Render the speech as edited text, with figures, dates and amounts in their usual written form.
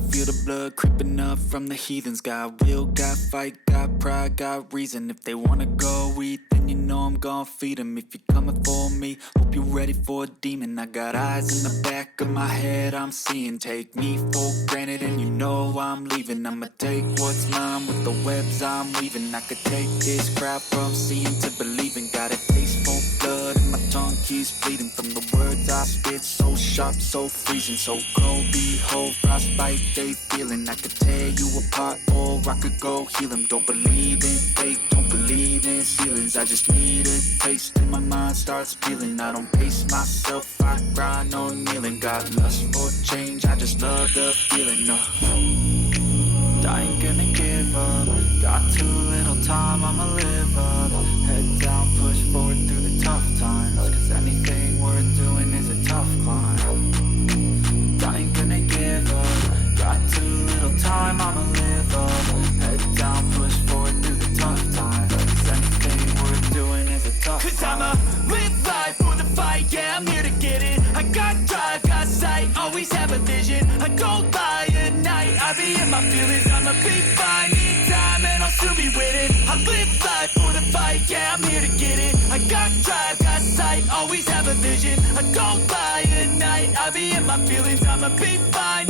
can feel the blood creeping up from the heathens. Got will, got fight, got pride, got reason. If they wanna go eat, then you know I'm gon' feed them. If you're coming for me, hope you're ready for a demon. I got eyes in the back of my head, I'm seeing. Take me for granted and you know I'm leaving. I'ma take what's mine with the webs I'm weaving. I could take this crowd from seeing to believing. Got a taste for blood and my tongue keeps bleeding from the words I spit. So sharp, so freezing, so cold. Behold, frostbite they feeling. I could tear you apart or I could go heal them. Don't believe in fate, don't believe in ceilings. I just need a taste and my mind starts peeling. I don't pace myself, I grind on kneeling. Got lust for change, I just love the feeling. I ain't gonna give up. Got too little time, I'ma live up. Head down, push forward through the tough times. Cause anything worth doing is a tough climb. I ain't gonna give up. Got too little time, I'ma live up. Head down, push forward through the tough times. Cause anything worth doing is a tough climb. Cause I'ma live life for the fight, yeah, I'm here to get it. I got drive, got sight, always have a vision. I don't lie at night, I be in my feelings. I'ma be fine, need time and I'll still be with it. I live life for the fight, yeah, I'm here to get it. I got drive, got sight, always have a vision. I don't lie at night, I be in my feelings. I'ma be fine,